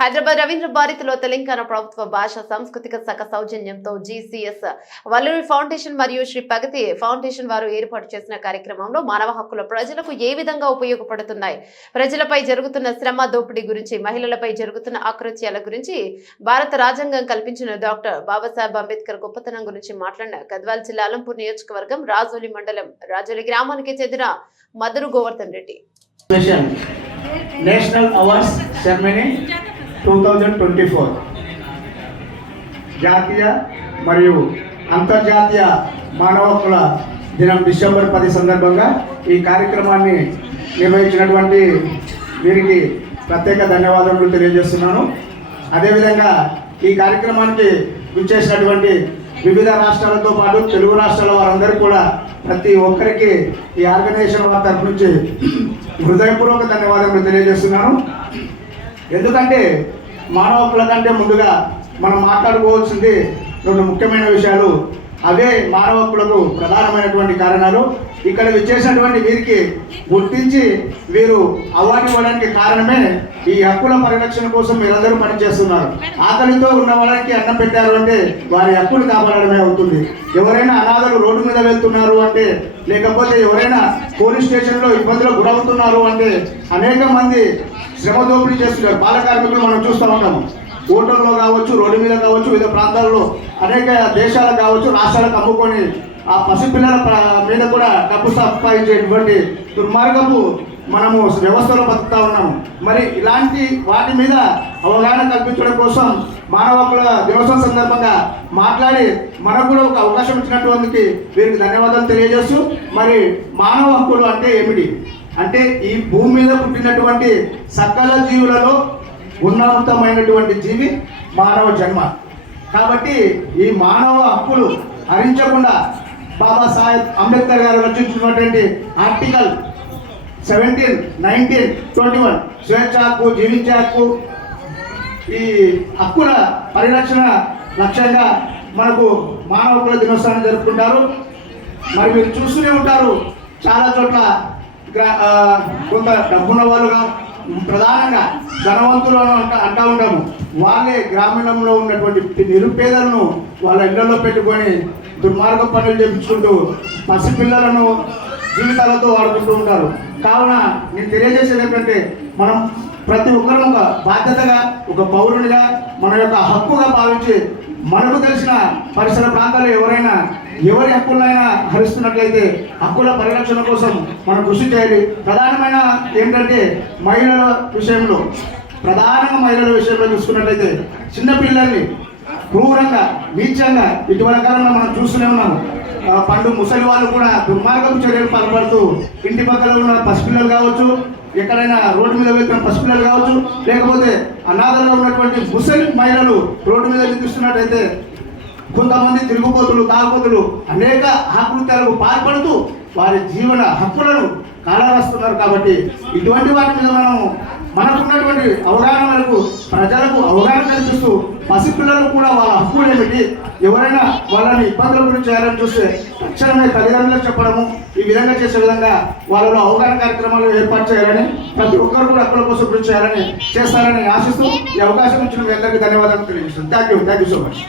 హైదరాబాద్ రవీంద్ర భారతిలో తెలంగాణ ప్రభుత్వ భాష సాంస్కృతిక శాఖ సౌజన్యంతో జీసీఎస్ వల్లూరి ఫౌండేషన్ మరియు శ్రీ ప్రగతి ఫౌండేషన్ వారు ఏర్పాటు చేసిన కార్యక్రమంలో మానవ హక్కుల ప్రజలకు ఏ విధంగా ఉపయోగపడుతున్నాయి? ప్రజలపై జరుగుతున్న శ్రమ దోపిడీ గురించి మహిళలపై జరుగుతున్న ఆకృత్యాల గురించి భారత రాజ్యాంగం కల్పించిన డాక్టర్ బాబాసాహెబ్ అంబేద్కర్ గొప్పతనం గురించి మాట్లాడిన గద్వాల్ జిల్లా అలంపూర్ నియోజకవర్గం రాజోలి మండలం రాజోలి గ్రామానికి చెందిన Madhuru Govardhan Reddy. National awards ceremony two thousand twenty four జాతీయ మరియు అంతర్జాతీయ మానవ హక్కుల దినం డిసెంబర్ పది సందర్భంగా ఈ కార్యక్రమాన్ని నిర్వహించినటువంటి వీరికి ప్రత్యేక ధన్యవాదములు తెలియజేస్తున్నాను. అదేవిధంగా ఈ కార్యక్రమానికి విచ్చేసినటువంటి వివిధ రాష్ట్రాలతో పాటు తెలుగు రాష్ట్రాల వారందరూ కూడా ప్రతి ఒక్కరికి ఈ ఆర్గనైజేషన్ వారి తరఫు నుంచి హృదయపూర్వక ధన్యవాదములు తెలియజేస్తున్నాను. ఎందుకంటే మానవ హక్కుల కంటే ముందుగా మనం మాట్లాడుకోవాల్సింది రెండు ముఖ్యమైన విషయాలు. అవే మానవ హక్కులకు ప్రధానమైనటువంటి కారణాలు. ఇక్కడ విచ్చేసినటువంటి వీరికి గుర్తించి వీరు అవార్డు ఇవ్వడానికి కారణమే ఈ హక్కుల పరిరక్షణ కోసం మీరందరూ పనిచేస్తున్నారు. ఆకలితో ఉన్న వాళ్ళకి అన్నం పెట్టారు అంటే వారి హక్కులు కాపాడడమే అవుతుంది. ఎవరైనా అనాథలు రోడ్డు మీద వెళ్తున్నారు అంటే లేకపోతే ఎవరైనా పోలీస్ స్టేషన్లో ఇబ్బందులకు గురవుతున్నారు అంటే అనేక మంది శ్రమ దోపిడీ చేస్తున్నారు. బాల కార్మికులు మనం చూస్తూ ఉంటాము. ఓటర్లో కావచ్చు రోడ్డు మీద కావచ్చు వివిధ ప్రాంతాల్లో అనేక దేశాలకు కావచ్చు రాష్ట్రాలకు అమ్ముకొని ఆ పసిపిల్లల మీద కూడా డబ్బు సంపాదించేటువంటి దుర్మార్గపు మనము వ్యవస్థలో బతుకుతా ఉన్నాము. మరి ఇలాంటి వాటి మీద అవగాహన కల్పించడం కోసం మానవ హక్కుల దినోత్సవం సందర్భంగా మాట్లాడి మనకు కూడా ఒక అవకాశం ఇచ్చినటువంటి వీరికి ధన్యవాదాలు తెలియజేస్తూ మరి మానవ హక్కులు అంటే ఏమిటి? అంటే ఈ భూమి మీద పుట్టినటువంటి సకల జీవులలో ఉన్నతమైనటువంటి జీవి మానవ జన్మ. కాబట్టి ఈ మానవ హక్కులు హరించకుండా బాబాసాహెబ్ అంబేద్కర్ గారు రచించినటువంటి article seventeen nineteen twenty one స్వేచ్ఛ హక్కు జీవించే హక్కు ఈ హక్కుల పరిరక్షణ లక్ష్యంగా మనకు మానవ హక్కుల దినోత్సవాన్ని జరుపుకుంటారు. మరి మీరు చూస్తూనే ఉంటారు చాలా చోట్ల గ్రా- కొంత డబ్బున్న వాళ్ళుగా ప్రధానంగా ధనవంతులను అంట అంటా ఉంటాము. వాళ్ళే గ్రామీణంలో ఉన్నటువంటి నిరుపేదలను వాళ్ళ ఇళ్ళలో పెట్టుకొని దుర్మార్గ పనులు చేయించుకుంటూ పసిపిల్లలను జీవితాలతో వాడుకుంటూ ఉంటారు. కావున నేను తెలియజేసేది ఏంటంటే మనం ప్రతి ఒక్కరూ ఒక బాధ్యతగా ఒక పౌరునిగా మన యొక్క హక్కుగా భావించి మనకు తెలిసిన పరిసర ప్రాంతాలు ఎవరైనా ఎవరి హక్కులైనా హరిస్తున్నట్లయితే హక్కుల పరిరక్షణ కోసం మనం కృషి చేయాలి. ప్రధానమైన ఏంటంటే మహిళల విషయంలో ప్రధానంగా మహిళల విషయంలో చూసుకున్నట్లయితే చిన్నపిల్లల్ని క్రూరంగా నీచంగా ఇటీవల కాలంలో మనం చూస్తూనే ఉన్నాము పండు ముసలి వాళ్ళు కూడా దుర్మార్గపు చర్యలు పాల్పడుతూ ఇంటి పక్కన ఉన్న పసిపిల్లలు కావచ్చు ఎక్కడైనా రోడ్డు మీద వెళ్తున్న పసిపిల్లలు కావచ్చు లేకపోతే అనాథలో ఉన్నటువంటి ముసలి మహిళలు రోడ్డు మీద విధిస్తున్నట్టయితే కొంతమంది తిరుగుబోతులు తాగుబోతులు అనేక ఆకృత్యాలకు పాల్పడుతూ వారి జీవన హక్కులను కాలరాస్తున్నారు కాబట్టి ఇటువంటి వాటి మీద మనం మనకున్నటువంటి అవగాహన వరకు ప్రజలకు అవగాహన కల్పిస్తూ పసిపిల్లలకు కూడా వాళ్ళ హక్కులు ఏమిటి ఎవరైనా వాళ్ళని ఇబ్బందుల గురించి చేయాలని చూస్తే తక్షణమే తల్లిదండ్రులకు చెప్పడము ఈ విధంగా చేసే విధంగా వాళ్ళలో అవగాహన కార్యక్రమాలు ఏర్పాటు చేయాలని ప్రతి ఒక్కరు కూడా హక్కుల కోసం కృషి చేయాలని చేస్తారని ఆశిస్తూ ఈ అవకాశం ఇచ్చిన మీ అందరికీ ధన్యవాదాలు తెలియజేస్తాను thank you thank you so much